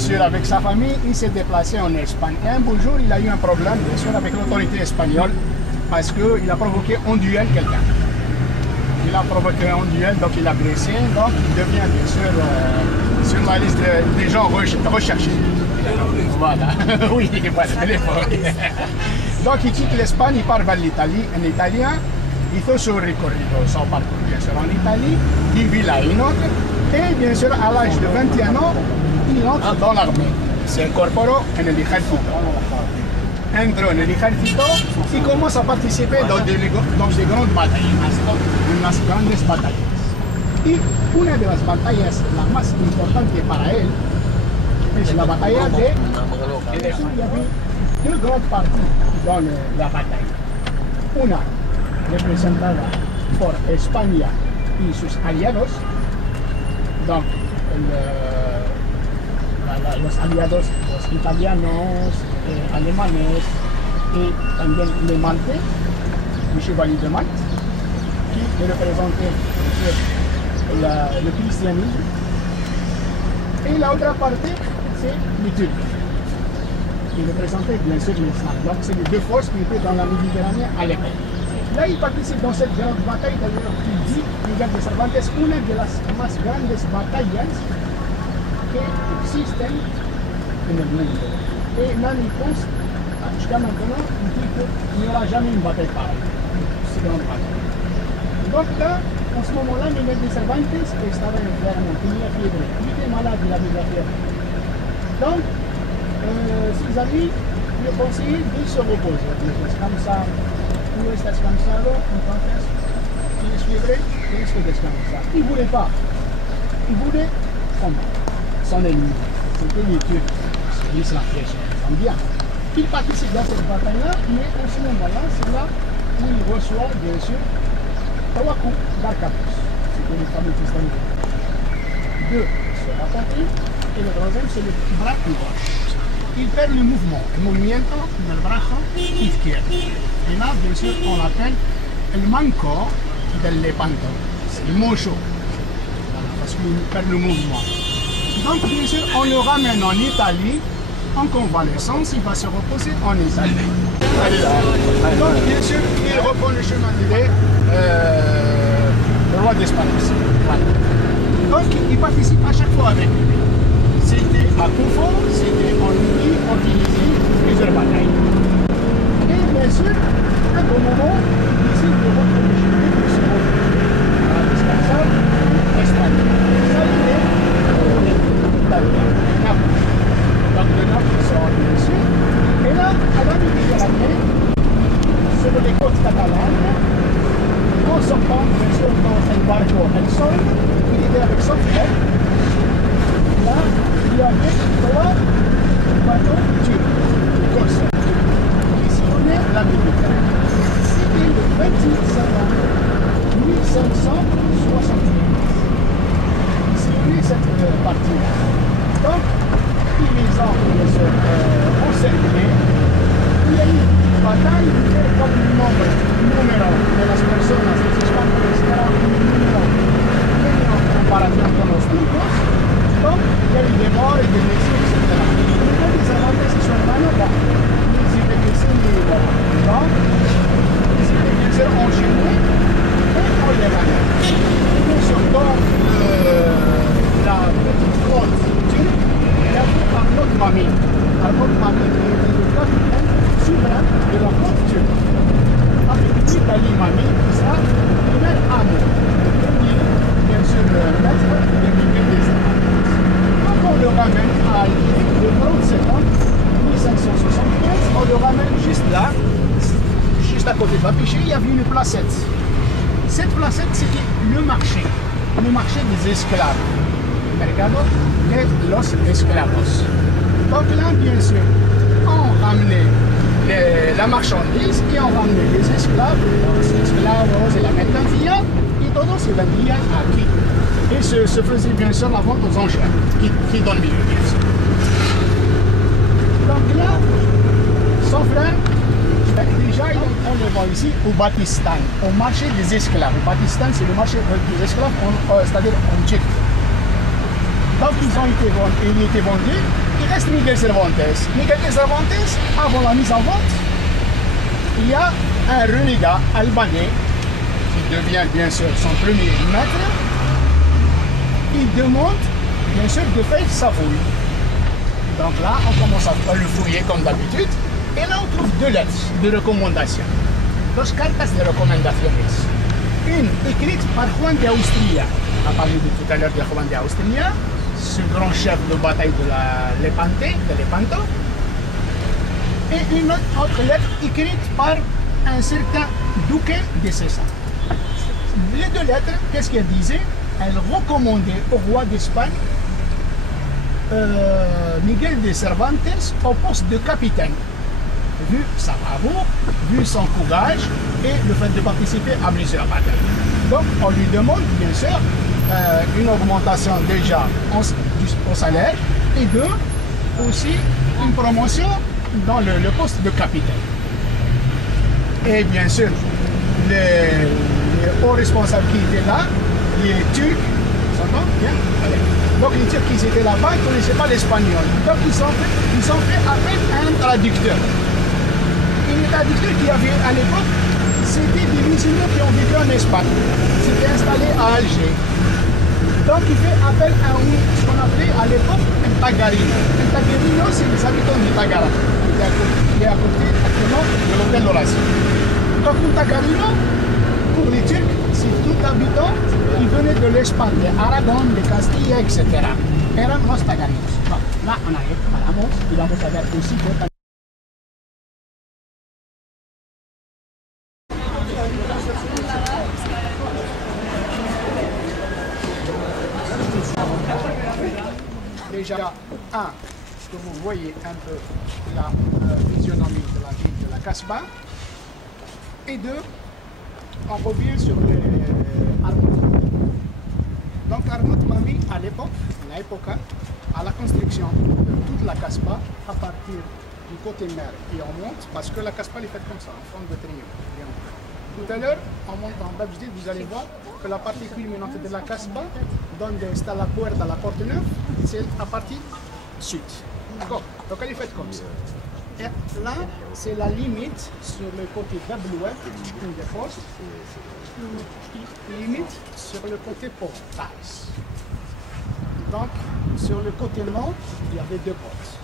sûr, avec sa famille, il s'est déplacé en Espagne. Et un beau jour, il a eu un problème, bien sûr, avec l'autorité espagnole, parce qu'il a provoqué un duel quelqu'un. Il a provoqué un duel, donc il a blessé, donc il devient, bien sûr, sur la liste des gens recherchés. Voilà, oui, voilà, à l'époque. Donc il quitte l'Espagne, il part vers l'Italie. Un Italien, il fait son parcours, bien sûr, en Italie, il vit là une autre. Et bien sûr, à l'âge de 21 ans, il entre dans l'armée. Si incorporó en el ejército. Entró en el ejército y commence à participer dans des grandes batailles, unas grandes batallas. Y una de las batallas, la más importante para él, es la batalla de Elección. Il y avait deux grandes parties dans la bataille. Una representada por España y sus aliados, donc los aliados, los italianos, alemanes y también les maltais, le chevalier de Malte, qui représentait le christianisme. Et la autre partie, c'est les Turcs, qui représentaient bien sûr l'islam. Donc c'est les deux forces qui étaient dans la Méditerranée à l'époque. Là, il participe dans cette grande bataille, d'ailleurs, il dit, Miguel de Cervantes, una de las más grandes batallas que existen en el mundo. Et même il pense, jusqu'à maintenant, il dit qu'il n'y aura jamais une bataille pareille, cette grande bataille. Donc là, en ce moment-là, Miguel de Cervantes estaba enfermo, tenía fiebre, il était malade, il avait de la fièvre. Donc, ses amis le conseillent de se reposer. Comme ça, tú estás cansado, entonces tienes fiebre, tienes que descansar. Il ne voulait pas. Il voulait combattre son ennemi. C'était les Turcs, l'islam, bien sûr, bien. Il participe dans cette bataille-là, mais en ce moment-là, c'est là où il reçoit, bien sûr, 3 coups d'arquebus. C'était le fameux pistolet. 2 sur la poitrine, et le troisième, c'est le bras gauche. Il perd le mouvement, el movimiento del brazo izquierdo. Et là, bien sûr, on l'appelle el manco del lepanto. C'est le manchot. Voilà, parce qu'il perd le mouvement. Donc, bien sûr, on le ramène en Italie, en convalescence, il va se reposer en Italie. Donc, bien sûr, il reprend le chemin le roi d'Espagne. Voilà. Donc, il participe à chaque fois avec lui. C'était à Koufa, c'était en Libye, en Tunisie, plusieurs batailles. Et bien sûr, à un bon moment, il décide de retourner chez lui pour se reposer. Voilà, descansar, Espagne. Ça, il est italien, Naples. Donc de Naples, il sort bien sûr. Et là, à la Méditerranée, sur les côtes catalanes, en sortant, bien sûr, dans un barco El Sol, il était avec son frère. Là, il y avait 3 bateaux turcs, corsaires, qui sillonnaient la Méditerranée. C'était le 28 septembre 1571. Ils sillonnaient cette partie-là. Donc, ils les ont encerclés. Il y a eu une bataille, comme le nombre de las personas que se están registrando en el número en comparación con los turcos. Donc, il y a eu des morts et des blessés, etc. Miguel de Cervantes et son hermano, ils étaient blessés, donc, ils étaient bien sûr enchaînés et on les ramène. Bien sûr, dans la petite côte turque, il y avait Arnaud Mami. Arnaud Mami qui était le capitaine souverain de la côte turque. Avec l'Italie Mami, qui sera le premier âme, le premier, bien sûr, maître de Miguel de Cervantes. On le ramène à le 30 septembre 1575, on le ramène juste là, juste à côté de la pêche, il y avait une placette. Cette placette, c'était le marché des esclaves. Mercado de los esclavos. Donc là, bien sûr, on ramenait la marchandise et on ramenait les esclaves, los esclavos et la mercancía, y todo se vendía aquí. Et se faisait bien sûr la vente aux enchères, qui donne mieux, bien sûr. Donc là, son frère, déjà, on le voit ici au Batistan, au marché des esclaves. Le Batistan, c'est le marché des esclaves, c'est-à-dire en Tchèque. Donc ils ont été vendus est Miguel Cervantes? Miguel Cervantes, avant la mise en vente, il y a un renégat albanais qui devient bien sûr son premier maître. Il demande bien sûr de faire sa fouille. Donc là, on commence à le fouiller comme d'habitude. Et là, on trouve deux lettres de recommandation. Dos cartas de recomendaciones. Une écrite par Juan de Austria. On a parlé tout à l'heure de Juan de Austria, ce grand chef de bataille de Lepanto. Et une autre lettre écrite par un certain Duque de César. Les deux lettres, qu'est-ce qu'elles disaient? Elles recommandaient au roi d'Espagne Miguel de Cervantes au poste de capitaine, vu sa bravoure, vu son courage et le fait de participer à plusieurs batailles. Donc on lui demande bien sûr une augmentation déjà au salaire et aussi une promotion dans le poste de capitaine. Et bien sûr, les hauts responsables qui étaient là, les Turcs, bien. Donc les Turcs qui étaient là-bas, ils ne connaissaient pas l'espagnol. Donc ils ont fait appel à un traducteur. Et le traducteur qui avait à l'époque, c'était des musulmans qui ont vécu en Espagne. C'était installé à Alger. Donc il fait appel à ce qu'on appelait à l'époque un tagarino. Un tagarino, c'est les habitants du Tagara, qui est à côté actuellement de l'hôtel Horacio. Donc un tagarino, pour les Turcs, c'est tout habitant qui venait de l'Espagne, de Aragon, de Castille, etc. Eran los tagarinos. Bon, là on arrive, paramos, y vamos a ver aussi que déjà, que vous voyez un peu la physionomie de la ville de la Casbah, et deux, on revient sur les Armout. Donc Armout m'a mis à l'époque, à la construction de toute la Casbah à partir du côté mer et on monte, parce que la Casbah est faite comme ça, en forme de triangle. Tout à l'heure, en montant en Bab Jdid, vous allez voir que la partie culminante de la Casbah, donde está la puerta, la porte neuve, c'est la partie sud. D'accord? Donc elle est faite comme ça. Et là, c'est la limite sur le côté d'Ablouet, une des postes, limite sur le côté portage. Donc, sur le côté nord, il y avait deux portes.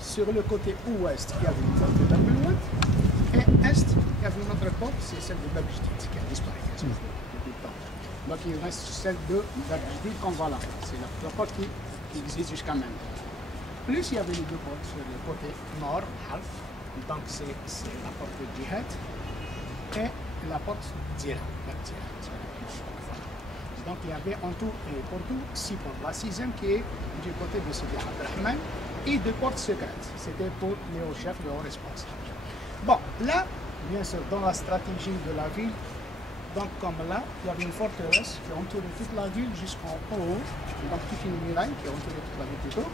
Sur le côté ouest, il y avait une porte d'Ablouet. Et est, il y avait une autre porte, c'est celle de Bab Jdid, qui a disparu depuis le temps. Donc il reste celle de Bab Jdid qu'on voit là. C'est la porte qui existe jusqu'à maintenant. Plus il y avait les deux portes sur le côté nord, Half, donc c'est la porte de Djihad et la porte d'Ira. Donc il y avait en tout et pour tout 6 portes. La sixième qui est du côté de Sidi Abdelrahman et 2 portes secrètes. C'était pour les hauts chefs, les hauts responsables. Bon, là, bien sûr, dans la stratégie de la ville, donc comme là, il y avait une forteresse qui entourait toute la ville jusqu'en haut, donc toute une muraille qui entourait toute la ville plutôt.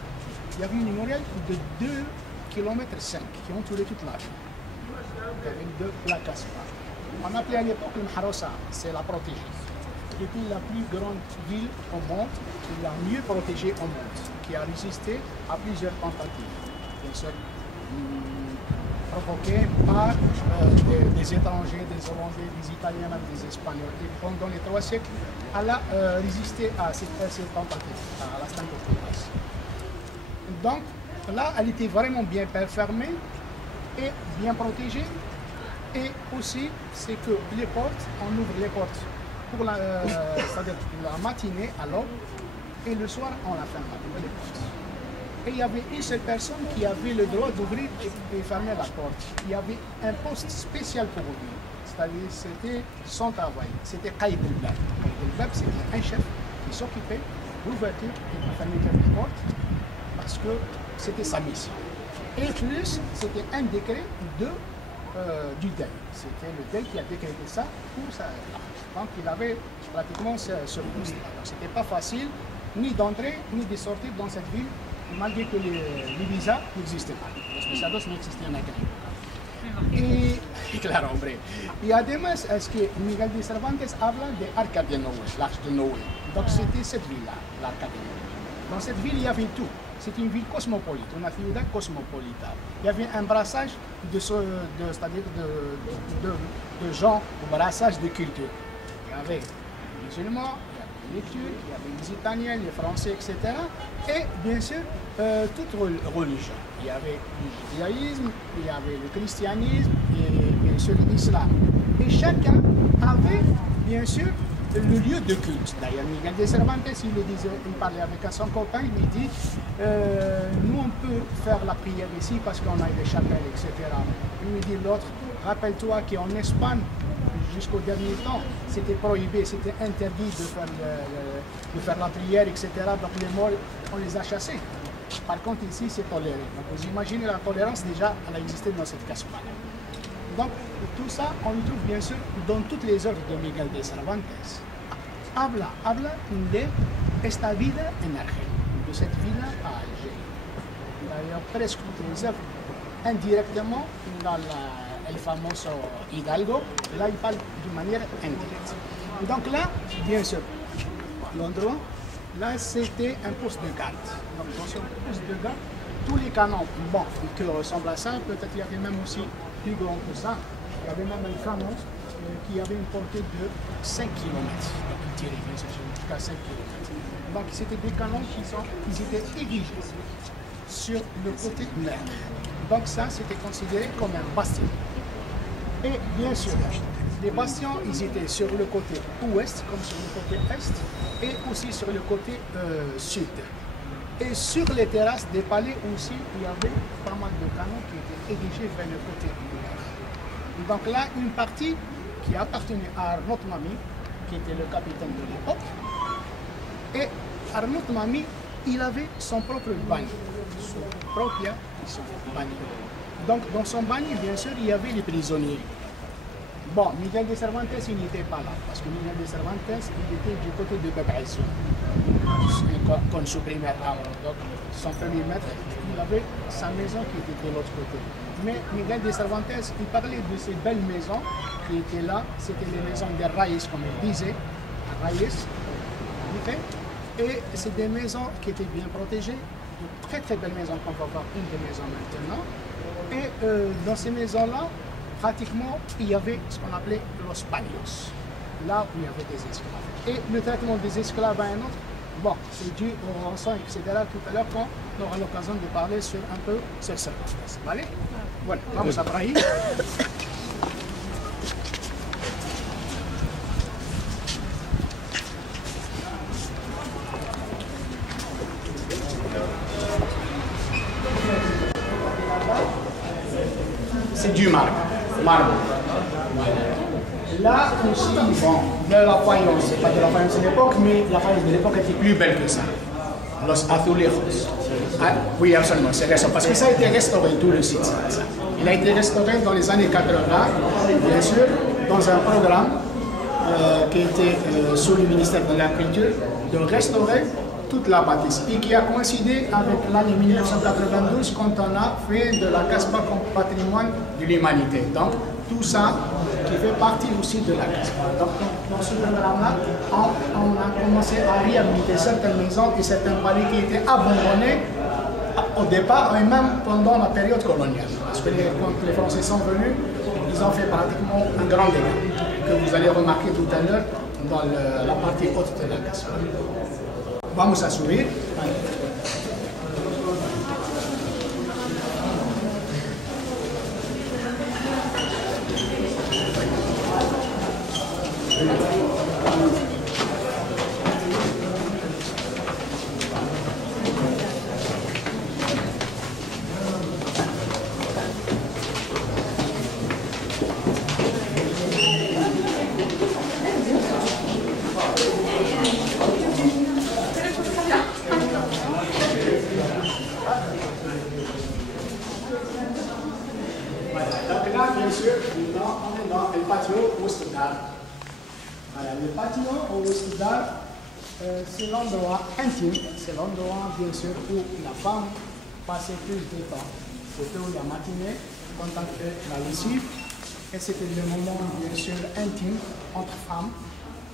Il y avait une muraille de 2,5 km qui entourait toute la ville. Il y avait de la Casbah. On appelait à l'époque le Mharossa, c'est la protégée. C'était la plus grande ville au monde, et la mieux protégée au monde, qui a résisté à plusieurs tentatives. Bien sûr, provoquées par des étrangers, des Hollandais, des Italiens, même des Espagnols. Et pendant les 3 siècles, elle a résisté à cette tentative, à la tentative. Donc là, elle était vraiment bien fermée et bien protégée. Et aussi, c'est que les portes, on ouvre les portes pour c'est-à-dire la matinée à l'aube et le soir, on la ferme les portes. Et il y avait une seule personne qui avait le droit d'ouvrir et fermer la porte. Il y avait un poste spécial pour lui. C'est-à-dire c'était son travail. C'était Qaïd el-Bab. Qaïd el-Bab, c'était un chef qui s'occupait de l'ouverture et de la fermeture des portes parce que c'était sa mission. Et plus, c'était un décret du Dey. C'était le Dey qui a décrété ça pour ça. Donc il avait pratiquement ce poste-là. Donc c'était pas facile ni d'entrer ni de sortir dans cette ville malgré que les visas n'existaient pas. Los visados no existían en aquella época. Y claro, hombre. Y además es que Miguel de Cervantes habla de Arca de Noé, l'Arche de Noé. Donc c'était cette ville-là, l'Arca de Noé. Dans cette ville, il y avait tout. C'est une ville cosmopolite, une ciudad cosmopolita. Il y avait un brassage c'est-à-dire de gens, un brassage de culture. Il y avait les musulmans, il y avait les Turcs, il y avait les Italiens, les Français, etc. Et bien sûr, toute religion. Il y avait le judaïsme, il y avait le christianisme et bien sûr l'islam. Et chacun avait bien sûr le lieu de culte. D'ailleurs, Miguel de Cervantes, il parlait avec son copain, il lui dit nous on peut faire la prière ici parce qu'on a des chapelles, etc. Il lui dit l'autre, rappelle-toi qu'en Espagne, jusqu'au dernier temps, c'était prohibé, c'était interdit de faire la prière, etc. Donc les morts, on les a chassés. Par contre, ici, c'est toléré. Donc vous imaginez la tolérance, déjà, elle a existé dans cette casse-palle. Donc, tout ça, on le trouve bien sûr dans toutes les œuvres de Miguel de Cervantes. Habla de esta vida en Argel, de cette ville à Alger. D'ailleurs, presque toutes les œuvres, indirectement, dans le fameux Hidalgo, là, il parle d'une manière indirecte. Donc là, bien sûr, l'endroit, là, c'était un poste de garde. Donc, dans ce poste de garde, tous les canons, bon, qui ressemblent à ça, peut-être il y avait même aussi plus grand que ça. Il y avait même un canon qui avait une portée de 5 km. Donc il tirait bien sûr jusqu'à 5 km. Donc c'était des canons qui étaient érigés sur le côté mer. Donc ça, c'était considéré comme un bastion. Et bien sûr, les bastions, ils étaient sur le côté ouest, comme sur le côté est, et aussi sur le côté sud. Et sur les terrasses des palais aussi, il y avait pas mal de canons qui étaient érigés vers le côté nord. Donc là, une partie qui appartenait à Arnaud Mami, qui était le capitaine de l'époque. Et Arnaud Mami, il avait son propre bagne, son propre bagne. Donc dans son bagne, bien sûr, il y avait les prisonniers. Bon, Miguel de Cervantes, il n'était pas là, parce que Miguel de Cervantes, il était du côté de Bagration, comme son premier arme. Donc, son premier maître, il avait sa maison qui était de l'autre côté. Mais Miguel de Cervantes, il parlait de ces belles maisons qui étaient là, c'était les maisons de Raïs, comme il disait, Raïs, en effet. Et c'est des maisons qui étaient bien protégées, de très très belles maisons, qu'on va voir une des maisons maintenant. Et dans ces maisons-là, pratiquement, il y avait ce qu'on appelait los paños, là où il y avait des esclaves. Et le traitement des esclaves à un autre, bon, c'est dû au rançon, etc. Tout à l'heure, quand on aura l'occasion de parler sur un peu cette circonstance. Vale? Bueno, vamos a por ahí. C'est du marbre. Là aussi, bon, de la faïence, c'est pas de la faïence de l'époque, mais la faïence de l'époque était plus belle que ça. Los azulejos. Ah, oui, absolument, c'est récent, parce que ça a été restauré, tout le site. Ça. Il a été restauré dans les années 80, bien sûr, dans un programme qui était sous le ministère de la Culture, de restaurer toute la bâtisse, et qui a coïncidé avec l'année 1992 quand on a fait de la CASPA comme patrimoine de l'humanité. Donc tout ça qui fait partie aussi de la CASPA. Donc dans ce programme-là, on a commencé à réhabiliter certaines maisons et certains palais qui étaient abandonnés au départ et même pendant la période coloniale. Parce que quand les Français sont venus, ils ont fait pratiquement un grand dégât que vous allez remarquer tout à l'heure dans la partie haute de la CASPA. Vamos a subir. C'est l'endroit intime, c'est l'endroit bien sûr où la femme passait plus de temps. C'était la matinée, quand on fait la lessive, et c'était le moment bien sûr intime entre femmes.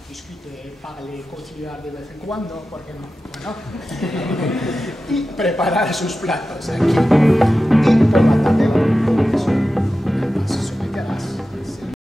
discutir, parler, cocinar de vez en cuando, porque no, bueno, y preparar sus platos aquí y por la tarde.